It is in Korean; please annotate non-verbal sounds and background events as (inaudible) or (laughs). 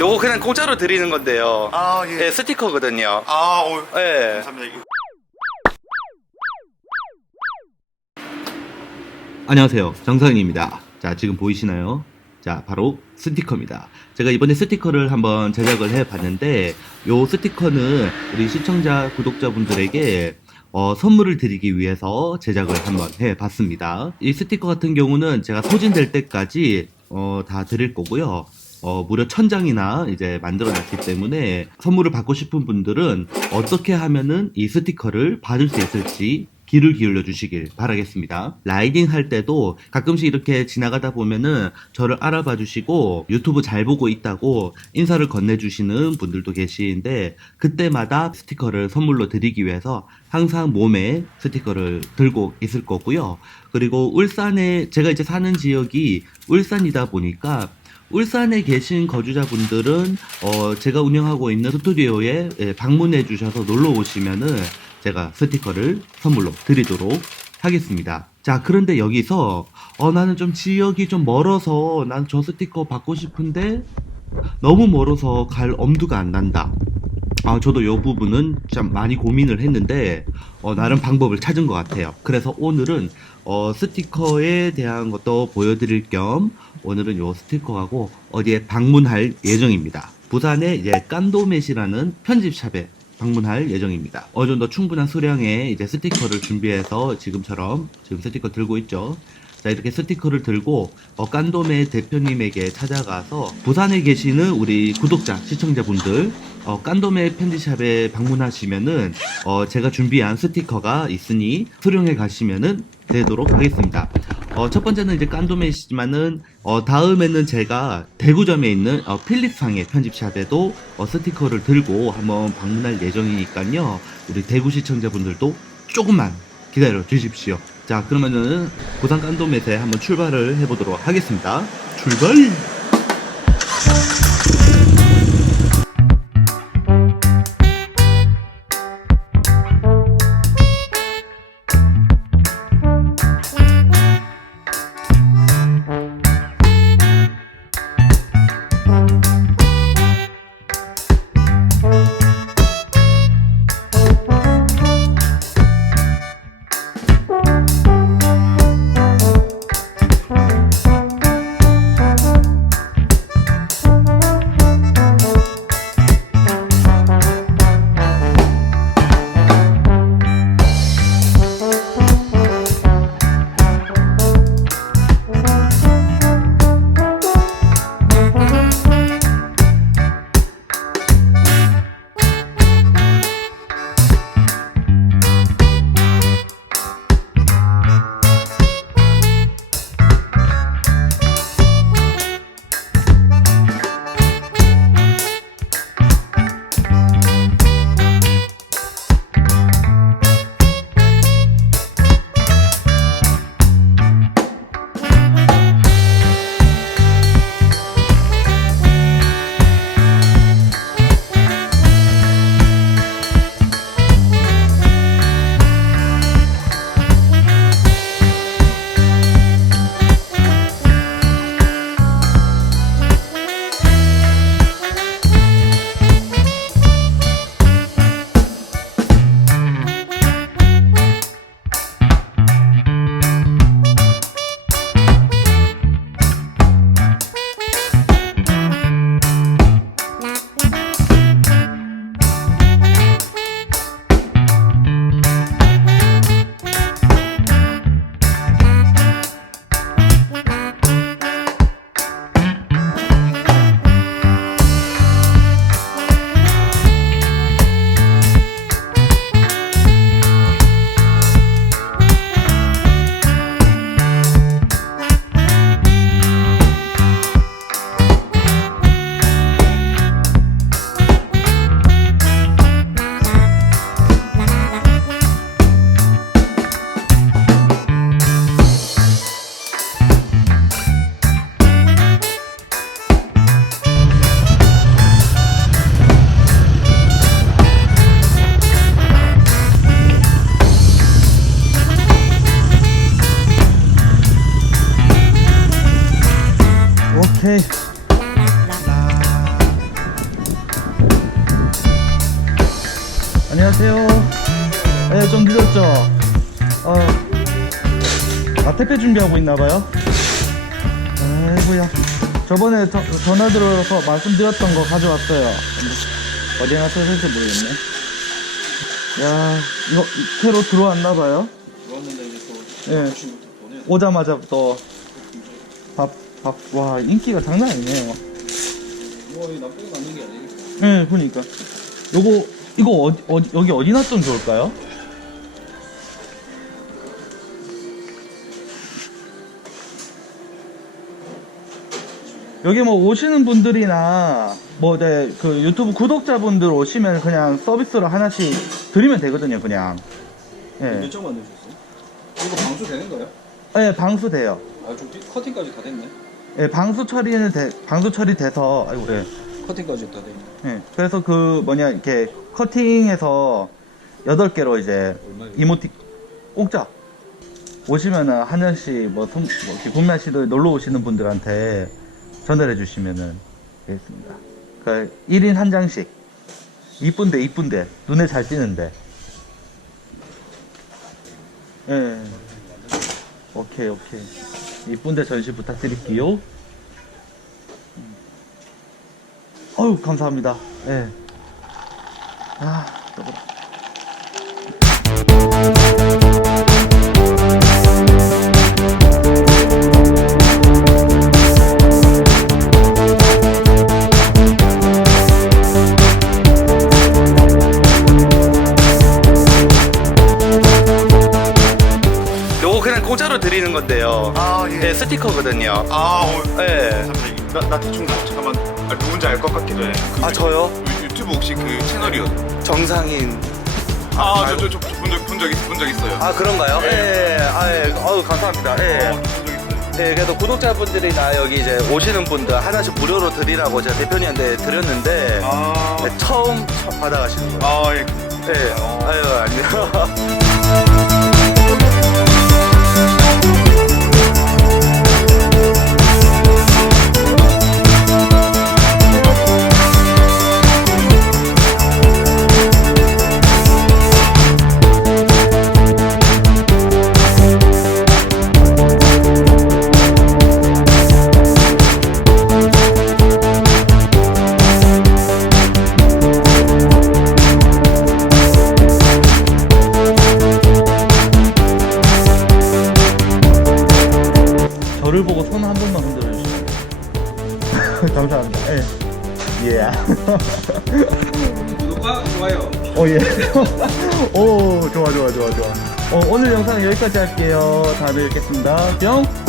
요거 그냥 공짜로 드리는 건데요. 아, 예. 예, 스티커거든요. 아, 오. 예. 감사합니다. 이거. 안녕하세요. 정상인입니다. 자, 지금 보이시나요? 자, 바로 스티커입니다. 제가 이번에 스티커를 한번 제작을 해 봤는데, 요 스티커는 우리 시청자, 구독자분들에게 어, 선물을 드리기 위해서 제작을 한번 해 봤습니다. 이 스티커 같은 경우는 제가 소진될 때까지 어, 다 드릴 거고요. 어, 무려 천 장이나 이제 만들어 놨기 때문에 선물을 받고 싶은 분들은 어떻게 하면은 이 스티커를 받을 수 있을지 귀를 기울여 주시길 바라겠습니다. 라이딩 할 때도 가끔씩 이렇게 지나가다 보면은 저를 알아봐 주시고 유튜브 잘 보고 있다고 인사를 건네 주시는 분들도 계시는데 그때마다 스티커를 선물로 드리기 위해서 항상 몸에 스티커를 들고 있을 거고요. 그리고 울산에 제가 이제 사는 지역이 울산이다 보니까 울산에 계신 거주자분들은 어, 제가 운영하고 있는 스튜디오에 예, 방문해 주셔서 놀러 오시면은 제가 스티커를 선물로 드리도록 하겠습니다. 자, 그런데 여기서 어, 나는 좀 지역이 좀 멀어서 난 저 스티커 받고 싶은데 너무 멀어서 갈 엄두가 안 난다. 아, 저도 이 부분은 참 많이 고민을 했는데, 어, 나름 방법을 찾은 것 같아요. 그래서 오늘은, 어, 스티커에 대한 것도 보여드릴 겸, 오늘은 요 스티커하고 어디에 방문할 예정입니다. 부산의 이제 깐도맷이라는 편집샵에 방문할 예정입니다. 어느 정도 충분한 수량의 이제 스티커를 준비해서 지금처럼, 지금 스티커 들고 있죠. 자, 이렇게 스티커를 들고 어, 깐돔의 대표님에게 찾아가서 부산에 계시는 우리 구독자, 시청자분들 어, 깐돔의 편지샵에 방문하시면은 어, 제가 준비한 스티커가 있으니 수령해 가시면은 되도록 하겠습니다. 어, 첫 번째는 이제 깐돔이시지만은 어, 다음에는 제가 대구점에 있는 어, 필립상의 편집샵에도 어, 스티커를 들고 한번 방문할 예정이니까요. 우리 대구 시청자분들도 조금만 기다려 주십시오. 자, 그러면은 부산 깐도맷에 한번 출발을 해보도록 하겠습니다. 출발! 오케이. 안녕하세요. 네, 좀 늦었죠? 어, 아, 택배 준비하고 있나봐요. 아이고야. 저번에 저, 전화 들어서 말씀드렸던 거 가져왔어요. 어디나 쓰실지 모르겠네. 야, 이거 새로 들어왔나봐요. 들어왔는데 이제 또 네. 예. 오자마자부터 밥 밥, 와, 인기가 장난 아니네요. 뭐 나쁘게 맞는 게 아니니까. 네, 그러니까. 요거, 이거 어디, 어디, 여기 어디 놨으면 좋을까요? 여기 뭐 오시는 분들이나 뭐, 네, 그 유튜브 구독자분들 오시면 그냥 서비스로 하나씩 드리면 되거든요, 그냥. 예. 몇장 만드셨어요? 이거 방수 되는 거예요? 예, 방수 돼요. 아, 좀 삐- 커팅까지 다 됐네. 예, 방수 처리는 돼, 방수 처리돼서, 아이고, 그래. 커팅까지 다 됐네. 예, 그래서 그 뭐냐 이렇게 커팅해서 8개로 이제 얼마예요? 이모티 공짜 오시면은 한 장씩 뭐, 선, 뭐 이렇게 구매하시들 놀러 오시는 분들한테 전달해 주시면은 되겠습니다. 그러니까 1인 한 장씩 이쁜데 이쁜데 눈에 잘 띄는데 예 오케이 오케이 이쁜데 전시 부탁드릴게요. 어유 감사합니다. 예. 아, 저거. 요 공짜로 드리는 건데요. 아, 예. 예, 스티커거든요. 아, 어, 예. 감사합니다. 나, 나 대충 잠깐만 아, 누군지 알 것 같기도 해. 그 아, 저요? 유, 유튜브 혹시 그 채널이요? 정상인. 아, 저, 저, 저, 본적 본 적, 본적 있어요. 아, 그런가요? 예, 예. 아, 예. 어우, 감사합니다. 예. 어, 본적 있어요. 예, 그래도 구독자분들이나 여기 이제 오시는 분들 하나씩 무료로 드리라고 제가 대표님한테 드렸는데 아, 네, 처음, 받아가시는 거예요. 아, 예. 예. 어. 아유, 아니요. (laughs) (laughs) 감사합니다. 예. 예. 구독과 좋아요. 오, 예. (laughs) 오, 좋아, 좋아, 좋아, 좋아. 어, 오늘 영상 여기까지 할게요. 다음에 뵙겠습니다. 뿅!